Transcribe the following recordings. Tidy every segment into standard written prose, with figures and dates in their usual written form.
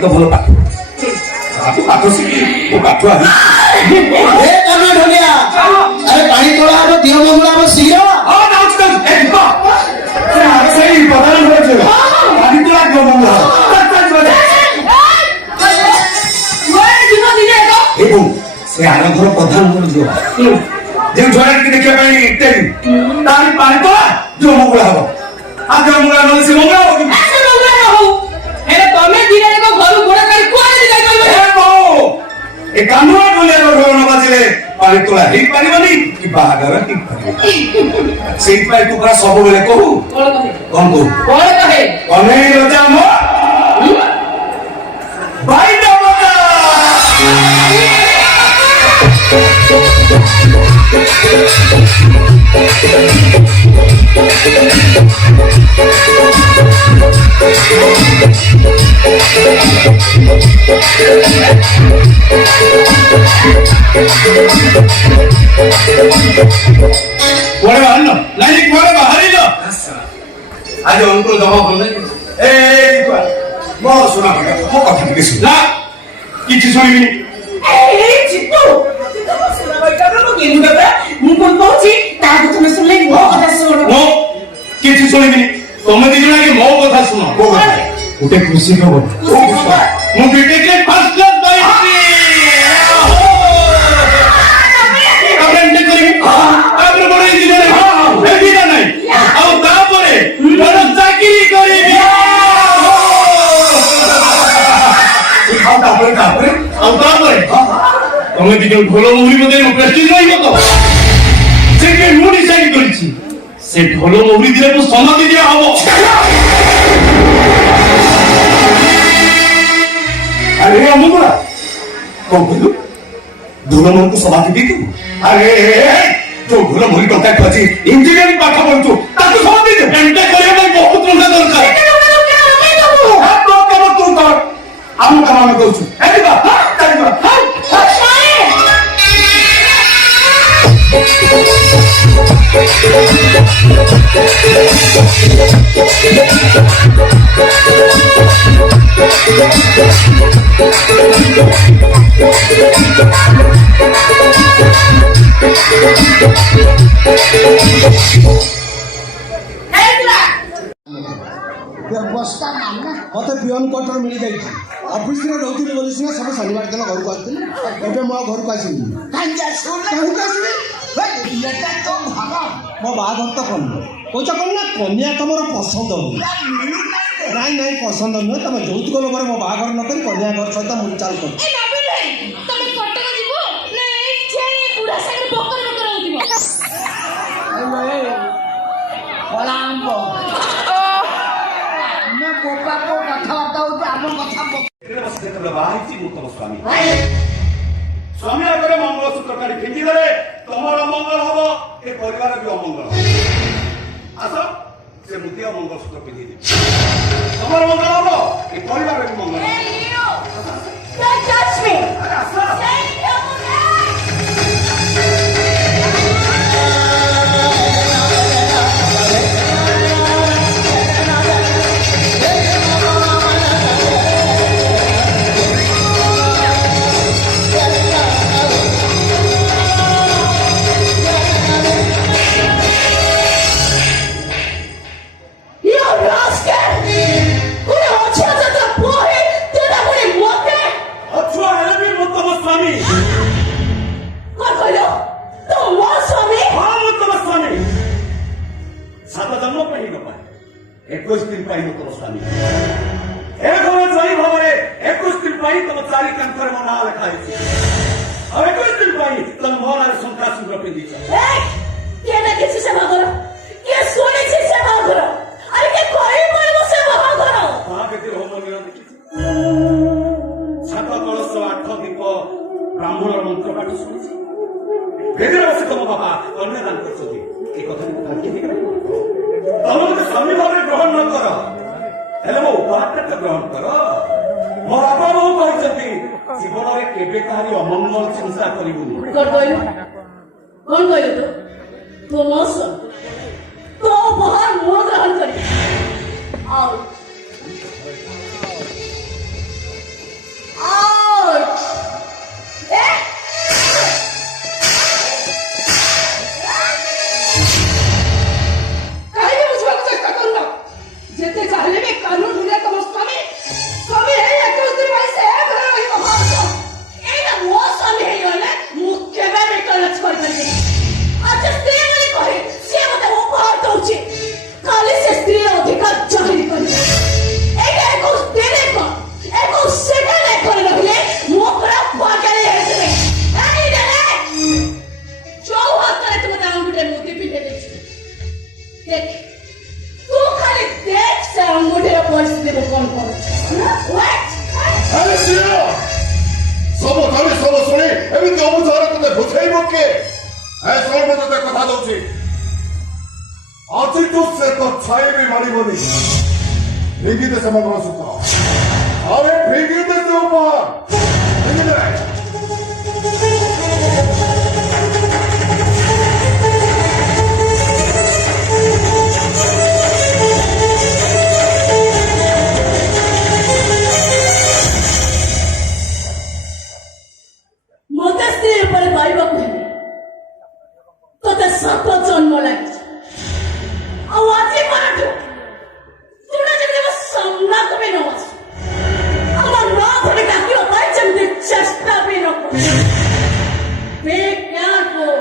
तो भल पाठ पाठ शिखी पाठ अरे पानी तोड़ा हम दिह मंगला हम शीघ्र आरंभर प्रधान जो झड़ा देखा पानी तोड़ा जो मंगला हम आज मंगला ना से मंगला कानुआ बोलिया घर न बाजिले पानी तोला हेई पारिबनी कि बाहागर कि पारिबनी सेई पाई तू पूरा सब बेले कहू कोन कहे कने रजा म बाई दबता कोड़े बाहर लो नहीं कोड़े बाहर ही लो आज उनको दबा बोल ए मो सुना मो कथा के सुना किछि सुनिबी ए चित्तू सुना बैठा रो गेलु दादा मु कोन कहूची ता तुम सुनले मो कथा सुनो मो किछि सुनिबी तुम दिजना के मो कथा सुनो को कथा उठे खुशी खबर मु बेटे के फर्स्ट क्लास बाई तुम्हें दिखे ढोल मुहुरी मते प्रेस्टिज नहीं तो से के मु डिसाइड करिछि से ढोल मुहुरी दिले तो समाधि दिया हबो अरे अमुरा कोन कहलु ढोल मुहुरी को समाधि दी तू अरे जो ढोल मुहुरी कांटेक्ट अछि इंजीनियरिंग पाठ पढछु ताकू समाधि दे एंटे करे भाई बहुत टंका दरकार तो कब तू कर हम काम कहछु एबा तारिबा बस्ता मानना मत पियन क्वार्टर मिल गई ऑफिस रे रहउथिले बोली सिना सब शनिवार दिन घर को आथिले एबे मो घर को आसिनी कांजा सुन आसिनी लेटा तो भागा मो बाघर तो कोन कोचा कोन ना कन्या तमरो पसंद हो ନାଇଁ ନାଇଁ ପସନ୍ଦ ନୁହେଁ ତମେ ଯୌତୁକ ଲୋଭରେ ମୋ ବାହାଘର ନ କରି କନ୍ୟା ଘର ସହିତ ମୁଁ ଚାଲ କର ଏ ନବୀନ ଭାଇ ତମେ କଟକ ଯିବ ନା ଏଇଠି ବୁଢା ସାଙ୍ଗରେ ବକର ବକର ହଉଥିବ କଳାମ୍ବ ଆମେ ବୋପା କୋ କଥାବାର୍ତ୍ତା ହଉଛି ଆମ କଥା ଯେତେବେଳେ ବାହା ହେଇଛି ମୁଁ ତମ ସ୍ୱାମୀ ସ୍ୱାମୀ ଆଗରେ ମଙ୍ଗଳସୂତ୍ର କାଢି ଫିଙ୍ଗିଦେଲେ ତମର ଅମଙ୍ଗଳ ହବ ଏ ପରିବାର ବି ଅମଙ୍ଗଳ ହବ ଆସ ସେ ମୁଦିଆ ମଙ୍ଗଳସୂତ୍ର ପିନ୍ଧିଦେବି ତମର ମଙ୍ଗଳ ହବ ଏ ପରିବାର ବି ମଙ୍ଗଳ ହବ Hey you! Don't touch me! ଆରେ ଆସ Hey you! ଅଛୁଆ ହେଲେ ବି ମୁଁ ତମ ସ୍ୱାମୀ ହଁ ମୁଁ ତମ ସ୍ୱାମୀ ସାତ ଜନ୍ମ ପାଇଁ ନ ପାଏ 21 ଦିନ ପାଇଁ ମୁଁ ତମ ସ୍ୱାମୀ ଏ ଘର ଜୟୀ ଭାବରେ 21 ଦିନ ପାଇଁ ତମ ଚାରି କାନ୍ଥରେ ମୋ ନାଁ ଲେଖା ହେଇଛି ଆଉ 21 ଦିନ ପାଇଁ ତମ ମୋ ନାଁରେ ଶଙ୍ଖା ଶୁଭ୍ର ପିନ୍ଧିଛ ମା କେତେ ହୋମ ନିର ଦେଖିଛି ସାତ କଳସ 8 ଦୀପ ବ୍ରାହ୍ମଣର ମନ୍ତ୍ର ପାଠ ଶୁଣିଛି ବେଦରେ ବସି ତମ ବାପା କନ୍ୟାଦାନ କରିଛନ୍ତି ଏ କଥା ଭାଗ୍ୟ ହେଇପାରିବ ତମେ ମୋତେ ସ୍ୱାମୀ ଭାବରେ ଗ୍ରହଣ ନ କର ହେଲେ ମୋ ଉପହାରଟା ଗ୍ରହଣ କର ମୋ ବାପା ବୋଉ କହିଛନ୍ତି ଜୀବନରେ କେବେ କାହାରି ଅମଙ୍ଗଳ ଚିନ୍ତା କରିବୁନି ଯେତେ ଚାହିଁଲେ ବି କାନୁନ ଦୁନିଆ ତମ ସ୍ୱାମୀ ସ୍ୱାମୀ ହେଇ 21 ଦିନ ପାଇଁ ସେ ଘରେ ରହିବ ଏଇଟା ମୋ ସ୍ୱାମୀ ହେଇଗଲେ ମୁଁ କେବେ ବି ଟଏଲେଟ୍ କରିପାରିବିନି ଆଚ୍ଛା ସ୍ତ୍ରୀ ବୋଲି କହି ସିଏ ମତେ ଉପହାର ଦଉଛି କାଲି ସେ ସ୍ତ୍ରୀର ଅଧିକାର ଜାହିର କରିବ ଏଇଟା 21 ଦିନ 21 ସେକେଣ୍ଡ କରି ରହିଲେ ମୁଁ ପୁରା ପାଗଳ ହେଇଯିବି ଯୋଉ ହାତରେ ତୁ ମତେ ଆଙ୍ଗୁଠିରେ ମୁଦି ପିନ୍ଧେଇ ଦେଇଛୁ ଦେଖ ତୁ ଖାଲି ଦେখ ସେ ଆଙ୍ଗୁଠିର ପରିସ୍ଥିତିକୁ କଣ କରୁଛୁ ଆରେ ସିଏ ସବୁ ଖାଲି ସବୁ ଶୁଣି ଏମିତି ଅବୁଝାରେ ତତେ ବୁଝେଇବ କିଏ ଏ ଶୁଣ ମୁଁ ତତେ କଥା ଦଉଛି ଆଜିଠୁ ସେ ତ ଛାଇ ବି ମାରିବନି ଫିଙ୍ଗିଦେ ସେ ମଙ୍ଗଳସୂତ୍ର ଆରେ ଫିଙ୍ଗିଦେ ସେ ଉପହାର ଫିଙ୍ଗିଦେ ମତେ ସ୍ତ୍ରୀ ଉପରେ ପାଇବାକୁ ହେଲେ ତତେ 7 ଜନ୍ମ ଲାଗିଛି ଆଉ ଆଜି ପରଠୁ ତୁମେ ଯେମିତି ମୋ ସାମ୍ନାକୁ ବି ନ ଆସୁ ଆଉ ମୋ ନାଁ ଧରି ଡାକିବା ପାଇଁ ଯେମିତି ଚେଷ୍ଟା ବି ନ କରୁ Be careful!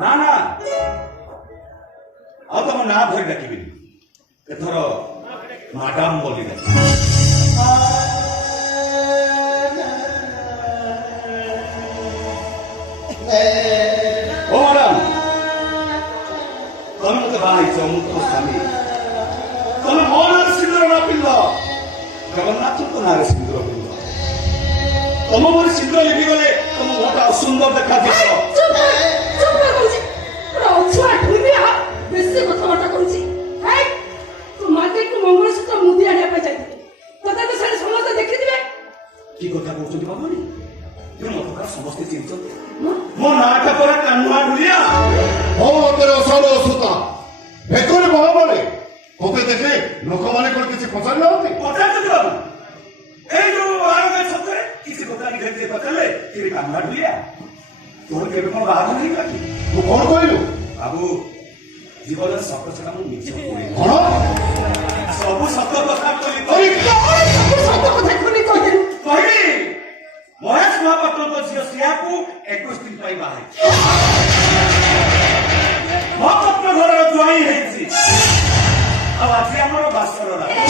ନା ନା ଆଉ ତମ ନାଁ ଧରି ଡାକିବିନି ଏଥର ମାଡାମ ବୋଲି ଡାକିବି ଓ ମ୍ୟାଡାମ ତମେ ମତେ ବାହା ହେଇଛ ମୁଁ ତମ ସ୍ୱାମୀ ତମେ ମୋ ନାଁରେ ସିନ୍ଦୁର ନ ପିନ୍ଧ ଜଗନ୍ନାଥଙ୍କ ନାଁରେ ସିନ୍ଦୁର ପିନ୍ଧ ତମ ମୋର ସିନ୍ଦୁର ଲିଭିଗଲେ ତମ ମୁହଁଟା ଅସୁନ୍ଦର ଦେଖାଯିବ ବେଶୀ କଥାବାର୍ତ୍ତା କରୁଛି ତୁ ମାର୍କେଟକୁ ମଙ୍ଗଳସୂତ୍ର ମୁଦି ଆଣିବା ପାଇଁ ଯାଇଥିଲି ତତେ ତ ସେଠି ସମସ୍ତେ ଦେଖିଥିବେ କି କଥା କହୁଛନ୍ତି ବାବୁନି ମତେ ସମସ୍ତେ ଚିନ୍ତିତ ମୋ ନାଁଟା ପରା କାହ୍ନୁଆ ଢୁଲିଆ ହଁ ତୋର ଅସାର ଅସୁତା ବେକରେ ମହାବଳେ ତତେ ଦେଖେ ଲୋକମାନେ କଣ କିଛି ପଚାରି ନାହାନ୍ତି ପଚାରୁଛନ୍ତି ବାବୁ ଏଇ ଯୋଉ ବାହାଘର ସତରେ କିଛି କଥା ଘେରିଏ ପଚାରିଲେ କିଏ କାହ୍ନୁଆ ଢୁଲିଆ ତୋର କେବେ କଣ ବାହାଘର ହେଇଗଲା କି ତୁ କଣ କହିଲୁ ବାବୁ ଜୀବନରେ ସତ ସେଟା ମୁଁ ମିଛ କୁହେ କଣ ସବୁ ସତ କଥା ବୋଲି ସତ କଥା ଖୋଲି କହିଦେଲୁ କହିବି ମହେଶ ମହାପାତ୍ରଙ୍କ ଝିଅ ଶ୍ରେୟାକୁ 21 ଦିନ ପାଇଁ ବାହା ହେଇଛି ମହାପାତ୍ର ଘରର ଜ୍ୱାଇଁ ହେଇଛି ଆଉ ଆଜି ଆମର ବାସର ରାତି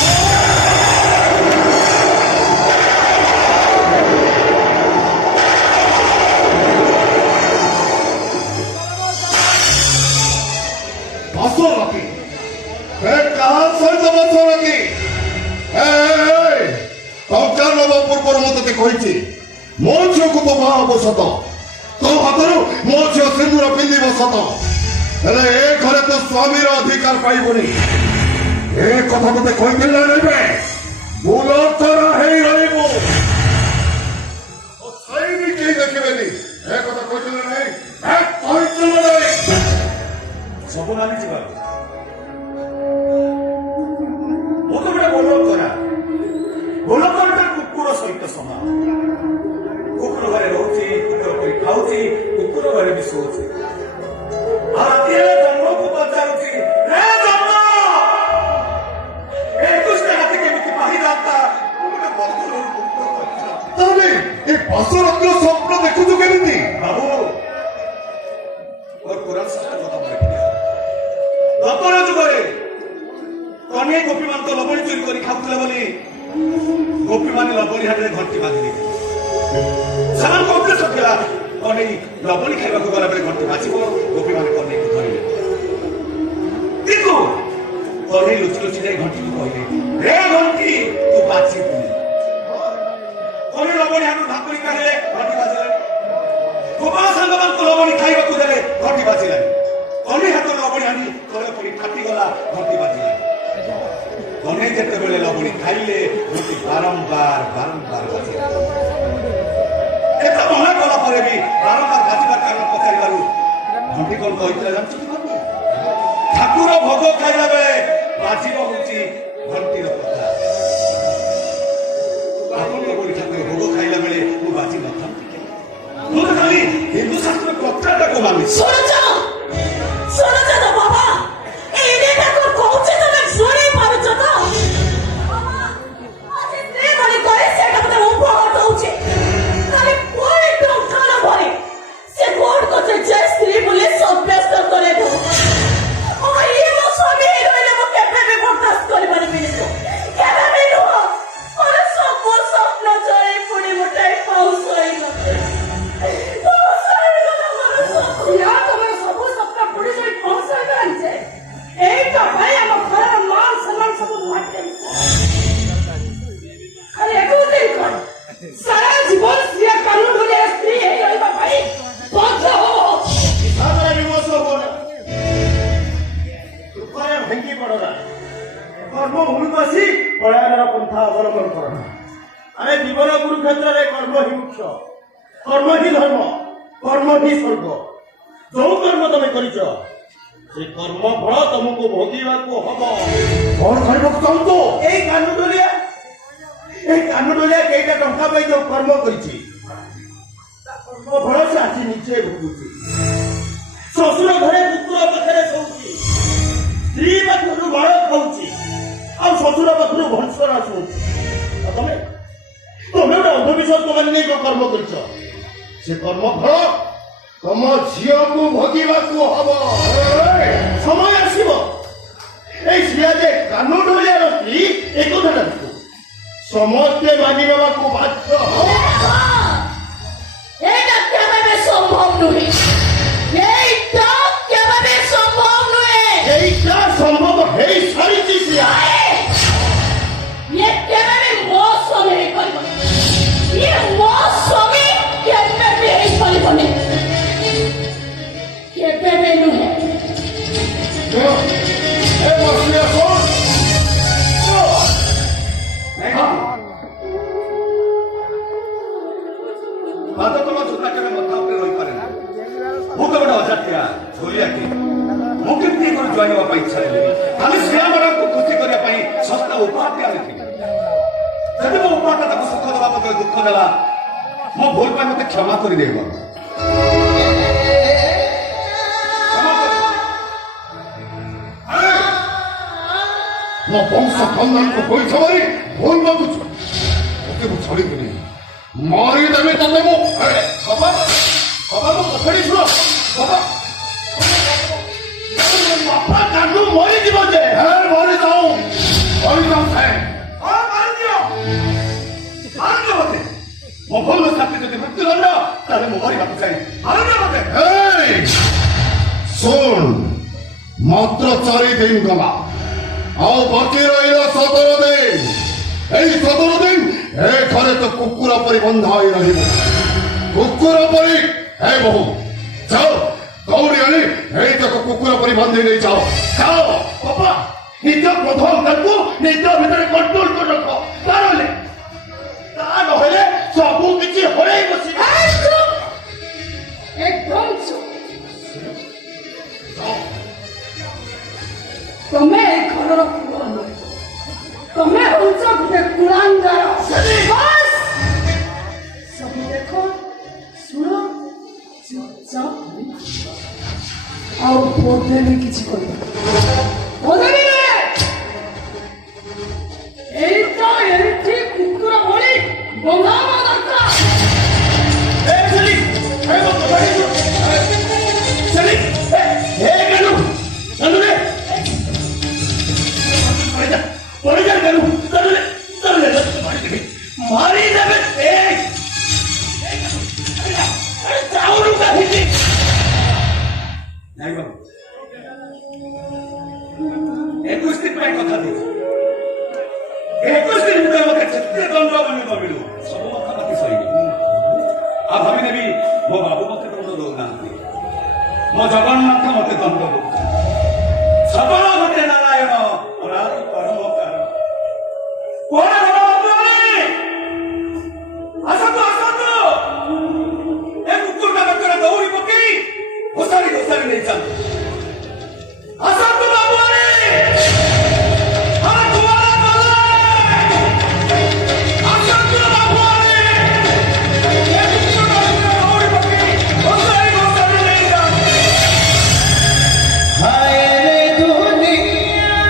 ଝିଅକୁ ତ ବାହା ହବ ସତ, ତୋ ହାତରୁ ମୋ ଝିଅ ସିନ୍ଦୁର ପିନ୍ଧିବ ସତ, ହେଲେ ଏ ଘରେ ତ ସ୍ୱାମୀର ଅଧିକାର ପାଇବନି। ଏ କଥା ତତେ କହିଥିଲି ନା ରହିବେ, ବୁଲତରା ହେଇ ରହିବୁ, ଛାଇବି କେହି ଦେଖିବେନି। ଏ କଥା କହିଥିଲେ ନାହିଁ, କହିଥିଲେ ନାହିଁ। ସବୁ ମାନିଛି ବାବୁ। ମୁଁ ତ ଗୋଟେ ବୋଲକରା, ବୋଲକରଟା କୁକୁର ସହିତ ସମାନ। କୁକୁର ଘରେ ରହୁଛି, କୁକୁର କରି ଖାଉଛି, କୁକୁର ଘରେ ବି ଶୋଉଛି। ଆଉ ରାତି ହେଲେ ଜନ୍ମକୁ ପଚାରୁଛି, ରେ ଜନ୍ମ, 21ଟା ରାତି କେମିତି ପାହିଯାନ୍ତା। ତାହେଲେ ଏ ପାଶରତ୍ନ ସ୍ୱପ୍ନ ଦେଖୁଛୁ କେମିତି? ବାବୁ ମୋର ପୁରାଣ ଶାସ୍ତ୍ର କଥା ମନେ ପଡିଲା। ଦପର ଯୁଗରେ କନ୍ୟା ଗୋପୀମାନଙ୍କ ଲବଣୀ ଚୋରି କରି ଖାଉଥିଲେ ବୋଲି ଗୋପୀମାନେ ଲବଣୀ ହାଟରେ ଘଣ୍ଟି ବାନ୍ଧି ଦେଇଥିଲେ। ସେମାନଙ୍କ ଉଦ୍ଦେଶ୍ୟ ଥିଲା କନେଇ ଲବଣୀ ଖାଇବାକୁ ଗଲାବେଳେ ଘଣ୍ଟି ବାଜିବ, ଗୋପୀମାନେ କନେଇକୁ ଧରିବେ। କିନ୍ତୁ କନେଇ ଲୁଚି ଲୁଚି ଯାଇ ଘଣ୍ଟିକୁ କହିଲେ, ରେ ଘଣ୍ଟି ତୁ ବାଜିବୁ। କନେଇ ଲବଣୀ ହାଟରୁ ଧାକୁରି କାଢିଲେ, ଘଣ୍ଟି ବାଜିଲାନି। ଗୋପାଳ ସାଙ୍ଗମାନଙ୍କୁ ଲବଣୀ ଖାଇବାକୁ ଦେଲେ, ଘଣ୍ଟି ବାଜିଲାନି। କନେଇ ହାତରୁ ଲବଣୀ ଆଣି ତଳେ ପଡି ଫାଟିଗଲା, ଘଣ୍ଟି ବାଜିଲାନି। କନେଇ ଯେତେବେଳେ ଲବଣୀ ଖାଇଲେ, ଘଣ୍ଟି ବାରମ୍ବାର ବାଜିଲା। ଏତେ ମନା କଲା ପରେ ବି ବାରମ୍ବାର ବାଜିବାର କାରଣ ପଚାରିବାରୁ ଘଣ୍ଟି କଣ କହିଥିଲା ଜାଣିଛନ୍ତି ବାବୁ? ଠାକୁର ଭୋଗ ଖାଇଲା ବେଳେ ବାଜିବ ହଉଛି ଘଣ୍ଟିର କଥା। ଆପଣଙ୍କ ବୋଲି ଠାକୁର ଭୋଗ ଖାଇଲା ବେଳେ ମୁଁ ବାଜି ନଥାନ୍ତି। ମୁଁ ତ ଖାଲି ହିନ୍ଦୁ ଶାସ୍ତ୍ର କଥାଟାକୁ ମାନି। ଶୁଣୁଛ ତ ବାବା, ଏଇ ନେତାକୁ କହୁଛି ତମେ ଶୁଣି ପାରୁଛ ତ? ଆଜି ସ୍ତ୍ରୀ ମାନେ କରେ ସେଟା ମତେ ଉପହାର ଦଉଛି, ଖାଲି ପୁଣି ଟଙ୍କା ନ ଭରେ ସେ କୋର୍ଟ କଚେ ଯେ ସ୍ତ୍ରୀ ବୋଲି ସବ୍ୟସ୍ତ করে ଦଉ। ଇଏ ମୋ ସ୍ୱାମୀ ହେଇ ରହିଲେ ମୁଁ କେବେ ବି ବରଦାସ୍ତ କରିପାରିବିନି, କେବେ ବି ନୁହଁ। ମୋର ସବୁ ସ୍ୱପ୍ନ ଚଳି ପୁଣି ଗୋଟାଏ ପାଉସ ହେଇଗଲା। ତମର ସବୁ ସ୍ୱପ୍ନ ପୁଣି ଚଳି ପାଉସ ହେଇଗଲାଣି ଯେ ଏଇଟା ପାଇଁ ଆମ ଘରର ମାନ ସମ୍ମାନ ସବୁ ମାଟିରେ ଖାଲି ଏକୁଦିନ କଣ ସାରା ଜୀବନ ସ୍ତ୍ରୀ କାନୁନ ଭଳିଆ ସ୍ତ୍ରୀ ହେଇ ରହିବା ପାଇଁ ବାଧ୍ୟ ହବ। ଭେଙ୍ଗି ପଡନା, କର୍ମ ମୂଳକୁ ଆସି ପଳାୟନର ପନ୍ଥା ଅବଲମ୍ବନ କରନା। ଆମେ ଜୀବନ କୁରୁକ୍ଷେତ୍ରରେ କର୍ମ ହିଁ ମୁଖ୍ୟ, କର୍ମ ହିଁ ଧର୍ମ, କର୍ମ ହିଁ ସ୍ୱର୍ଗ। ଯୋଉ କର୍ମ ତମେ କରିଛ ସେ କର୍ମ ଫଳ ତମକୁ ଭୋଗିବାକୁ ହବ। କଣ କରିବାକୁ ଚାହୁଁଛୁ? ଏଇ କାନୁଡୋଲିଆ କେଇଟା ଟଙ୍କା ପାଇଁ ଯୋଉ କର୍ମ କରିଛି ତା କର୍ମ ଫଳ ସେ ଆସି ନିଜେ ଭୋଗୁଛି। ଶ୍ୱଶୁର ଘରେ କୁକୁର ପାଖରେ ଶୋଉଛି, ସ୍ତ୍ରୀ ପାଖରୁ ମାଳ ଖାଉଛି, ଆଉ ଶ୍ୱଶୁର ପାଖରୁ ଭଂସର ଶୋଉଛି। ତମେ ଗୋଟେ ଅନ୍ଧବିଶ୍ୱାସ ମାନେ ନେଇ ଯୋଉ କର୍ମ କରିଛ ସେ କର୍ମ ଫଳ ତମ ଝିଅକୁ ଭୋଗିବାକୁ ହବ। ସମୟ ଆସିବ এই ঝিয়া যে কানু ঢোলিয়ার স্ত্রী এই কথাটা ସମସ୍ତେ ମାନି ନେବାକୁ ବାଧ୍ୟ। এইটা কেভাবে সম্ভব নয়, এইটা কেভাবে সম্ভব নয়। এইটা সম্ভব হেই সারিছি সিয়া। ये केभाবে ମୋ ସ୍ୱାମୀ ହେଇପାରିବନି, ये ମୋ ସ୍ୱାମୀ କେବେ ବି ହେଇପାରିବନି, କେବେ ବି ନୁହେଁ। ଏ ମସିଆ ଶୁଣ, ବାଦ ତମ ଜୋତା କେବେ ମଥା ଉପରେ ରହିପାରେ ନା। ମୁଁ ତ ଗୋଟେ ଅଜାତିଆ ଝୋଲିଆଟି, ମୁଁ କେମିତି ଏ ଘରେ ଜଏନ୍ ହେବା ପାଇଁ ଇଚ୍ଛା ଥିଲି, ଖାଲି ଝିଅମାନଙ୍କୁ ଖୁସି କରିବା ପାଇଁ ଶସ୍ତା ଉପହାରଟି ଆଣିଥିଲି। ଯଦି ମୋ ଉପହାରଟା ତାକୁ ସୁଖ ଦେବା ବଦଳରେ ଦୁଃଖ ଦେଲା, ମୋ ଭୁଲ ପାଇଁ ମତେ କ୍ଷମା କରିଦେବ। ମୋ ବଂଶ ଖାନଦାନକୁ ପଇସା ମାରି ଭୁଲ ମାଗୁଛୁ, ତତେ ମୁଁ ଛାଡ଼ିବିନି, ମାରିଦେବି ତତେ ମୁଁ। ବାପା ବାପା ମୋ କଥାଟି ଶୁଣ, ବାପା କାନୁ ମରିଯିବ ଯେ। ମରିଯାଉ ମରିଯାଉ ମତେ ମୋ ଭଲ ସାଥୀ ଯଦି ମୃତ୍ୟୁଦଣ୍ଡ, ତାହେଲେ ମୁଁ ମରିବାକୁ ଚାହେଁ। ମତେ ଶୁଣ, ମାତ୍ର 4 ଦିନ ଗଲା, ଆଉ ବାକି ରହିଲା 17 ଦିନ। এই 17 দিন এ ঘরে তো কুকুর পরি বন্ধা হয়ে রহিব। बहु जाओ दौड़ी आनी कुकुर पर बांधि नहीं जाओ जाओ बापा निज प्रथम ताकू निज भितर कंट्रोल कर रख ताहले सबू किछि हरै बसी एकदम चुप तुम्हें एक घर पुआ नुह तुम्हें हूँ गोटे कुलांगार बस सब देखो शुण चुपचाप ଆଉ ବୋଧେ ବି କିଛି କରିବ ବୋଧେ ବି ଏଇଟା ଏଇଠି କୁକୁର ଭଳି ବନ୍ଧାବା ଦରକାର मारी देवे एकुश दिन कथा दे 21 दिन मत चित्ते दंड मिलू सब कथा सही आ भाभी ने भी मो बाबू मत दंड दौना मो जगन्नाथ मत दंड दौ सबल मते नारायण अनादि परमकार कोण आसतु आसतु ए कुकुर का बकरा दौड़ी पकई घोसारी नहीं चल आसतु बाबू दुनिया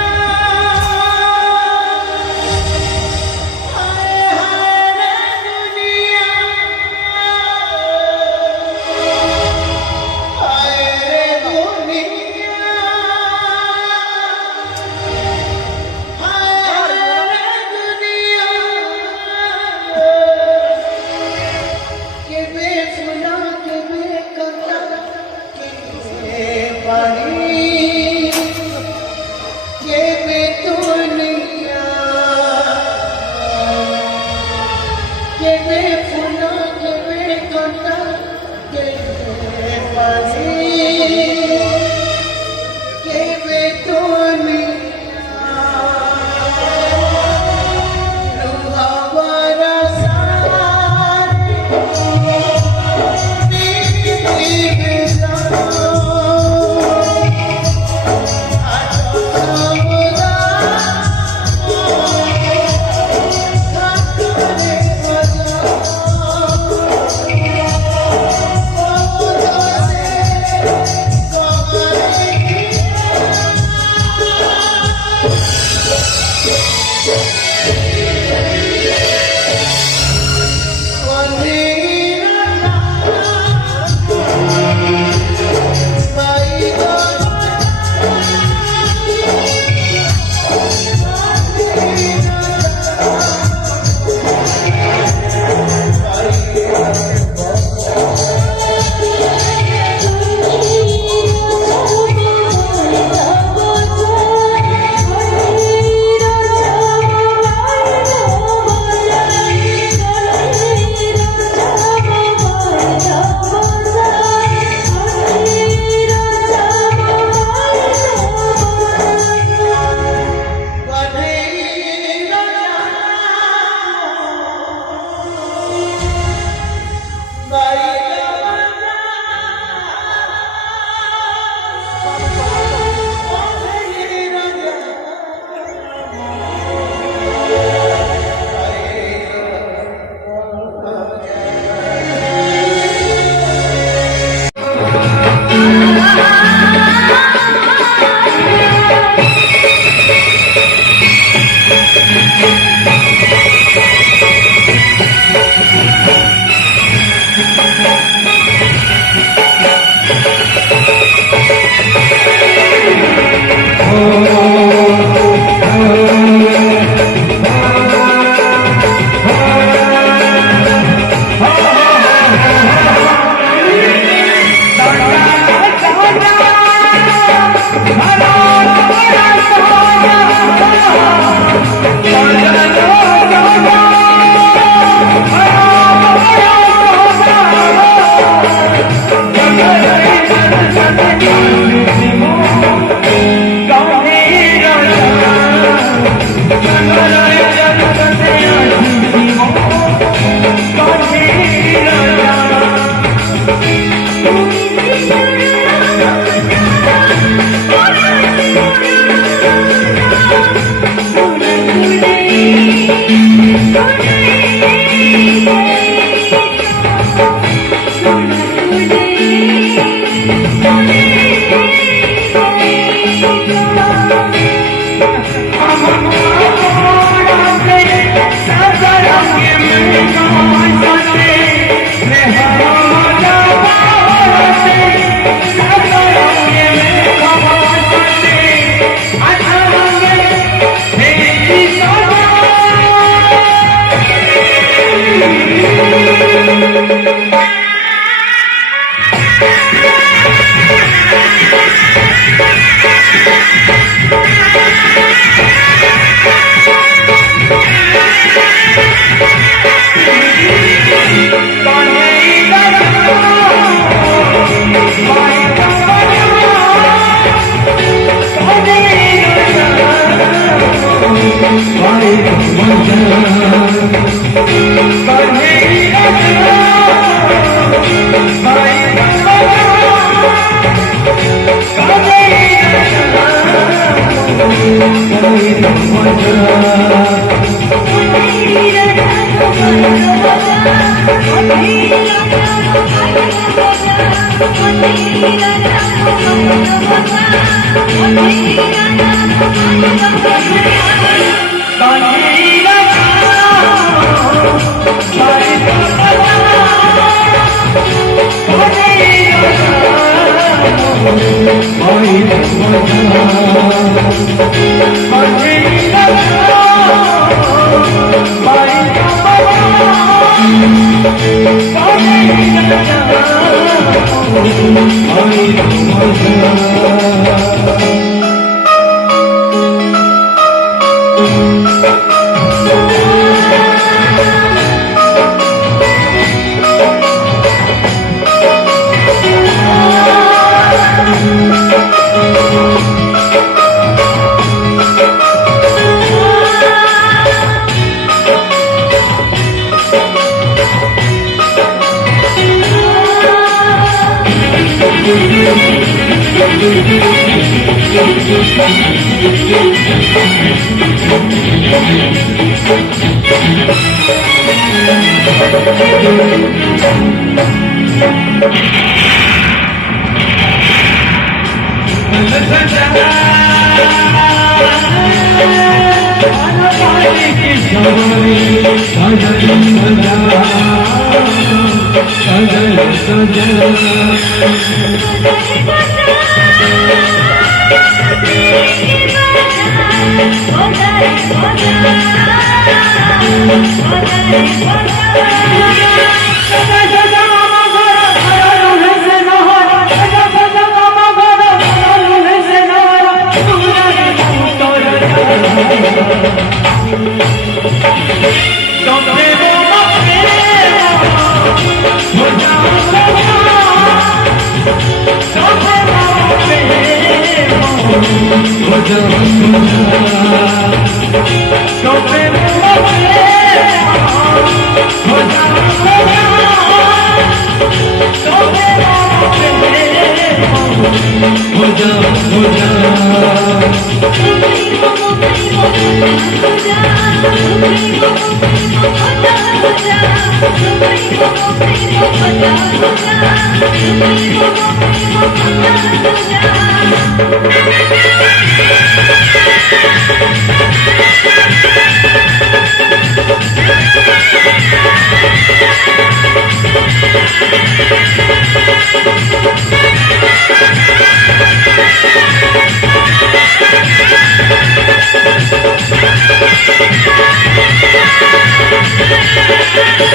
Thank you.